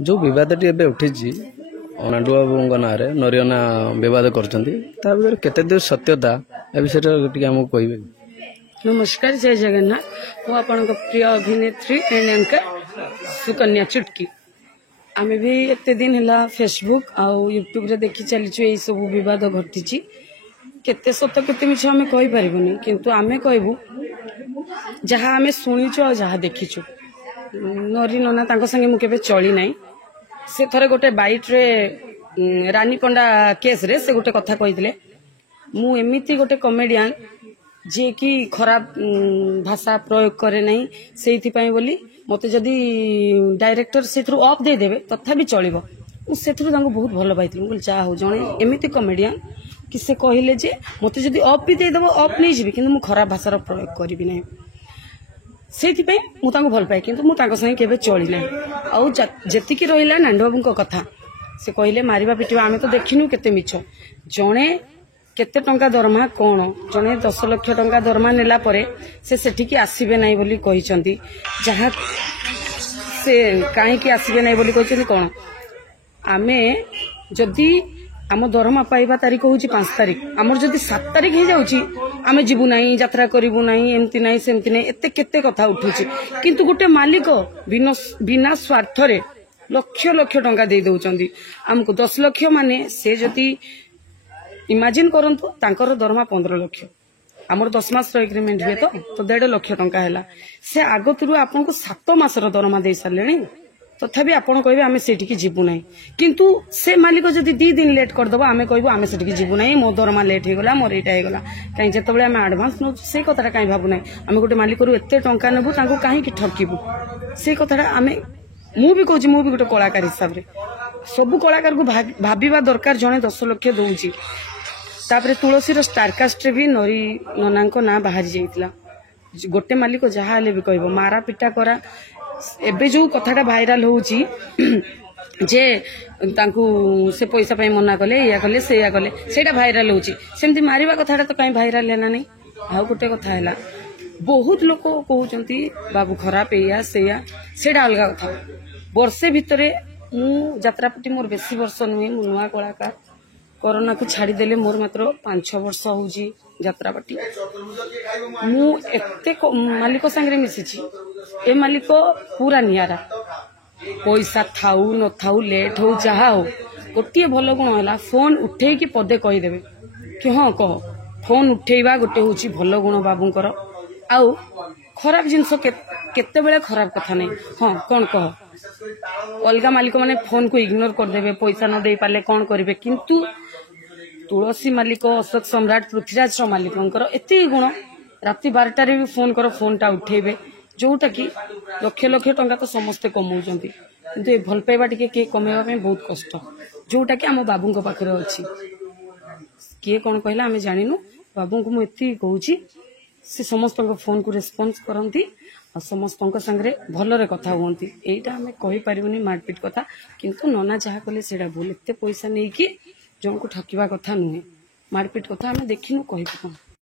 जो बदटी एबे उठी नाडू बाबू ना नरियना बद करते दूर सत्यता ए विषय आमको कहे। नमस्कार, जय जगन्नाथ। वो आपण प्रिय अभिनेत्री एंकर सुकन्या चुटकी। आम भी एत दिन है फेसबुक आउ यूट्यूब रे देखी चलीचु यही सब बद घटी केते सत केते मिछ आम कहि परिबनी, किंतु आमे कहबू जहाँ आमे सुनिचु आ जहाँ देखीचु। नरी नना तांको संगे मु केबे चली नाही। से थरे गोटे बाइट रे रानी पंडा केस रे से गोटे कथा कहितले, मु एमिति गोटे कॉमेडियन जे कि खराब भाषा प्रयोग करे नहीं से बोली मते जदि डायरेक्टर से ऑफ दे देबे तथापि चलिबो। मु सेथरु तांको बहुत भल पाइथिलु। बोल जा हो जणे एमिति कॉमेडियन कि से कहिले जे मते जदि ऑफ भी दे देबो ऑफ नहीं जिबि, किंतु मु खराब भाषा रो प्रयोग करिबि नहीं। सेथिपई मु तांको भल पाए, किंतु मु तांको संगे केबे चली नाही। आउ जेतिकी रहिला नांडू बाबूको कथा, से कहिले मारिबा पिटिबा आमे तो देखिनु केते मिछ। जणे केते टंका दरमा कोन जणे 10 लाख टंका दरमा नेला परे से सेठिकी आसीबे नाही बोली कहिसंती। जहा से काहे की आसीबे नाही बोली कहिसंती कोन, आमे जदि आम दरमा पाइबा तारीख हूँ 5 तारीख, आमर जदि 7 तारीख हो जाउची आमे जीवु नाही, यात्रा करिवु नाही, एमती नाही सेमती नाही, एते केते कथा उठुची। किंतु गोटे मालिक बिना स्वार्थ रे लक्ष लक्ष टंका दे दउचंदी हमको। 10 लाख माने से जदि इमेजिन करंतु तांकर दरमा 15 लाख, आमर 10 मास एग्रीमेंट हुए तो 1.5 लाख टंका हैला। से आगतुरु आपन को 7 मास दरमा दे सारलेनी, तथापि आपण कहबे आमे सेठिकी जीवु नाही। किंतु से मालिक जदि 2 दिन लेट कर दबो आमे कहबो आमे सेठिकी जीवु नाही, मो दरमा लेट हे गला, मोर एटा हे गला। काई जेतबेले आमे एडवांस नो से कथाटा काई भाबु नाही। आमे गोटे मालिक रु एते टंका नेबु तांको काहे की ठकीबु, से कथाटा आमे मु भी कहूची। मु भी गोटे कलाकार हिसाब रे सब कलाकार को भाबिबा दरकार। जणे 10 लाख दउची, तापरे तुलसी रो स्टारकास्ट रे भी नरी ननांको ना बाहरी जाइतिला। गोटे मालिक जहा हले भी कहबो मारा पिटा करा। एबे जो कथाटा भाइराल होउची जे तांकू से पैसा पई मना कले, या कले से या कले, सेटा भाइराल होउची। सेमती मारिबा कथाटा तो काई भाइराल हैना नहीं। आउ गोटे कथा हैला, बहुत लोक कहउचंती बाबू खराब एया सेया, सेटा अलगा कथा। वर्षे भितरे मु यात्रापति मोर बेसी वर्ष नुहे, मु नुआ कलाकार। कोरोना को छाड़ी देले मोर मात्र 5-6 वर्ष होउची यात्रापाटी। मु एते मालिक संगे मिसिची। ए मालिक पूरा नियारा, पैसा थाउ न थाउ, लेट हो जहा हो, गोटे भल गुण है फोन उठे कि पदे कहीदेवे कि हाँ कह। फोन उठेबा गोटे हूँ भल गुण बाबूंकर। आउ खराब जिनस केते बेले खराब कथा नहीं। हाँ कौन कह, अलगा मालिक माने फोन को इग्नोर करदेवे, पैसा न दे पाले कौन करेंगे। किंतु तुलसी मालिक, अशोक सम्राट, पृथ्वीराज मालिकंकर एते गुण, राति 12टारे भी फोन कर, फोनटा उठेबे, जोटा कि लक्ष लक्ष टंका तो समस्ते कमाउचंती। किंतु ए भल पाइबा टिके के कमेबा पे बहुत कष्ट, जोटा कि आम बाबूंको पाखरे अछि। किए कौन कहला आमे जानिनु। बाबूंको मु एति कहूची, से समस्त फोन को रेस्पॉन्स करती और समस्त संगे भलरे कथा हुंती। एटा आमे कहि परिबनी मारपीट कथा, किंतु नना जहा कले सेडा भूल। एते पैसा नहीं कि जन को ठकिबा कथा नुहे, मारपीट कथा आमे देखिनु कहि।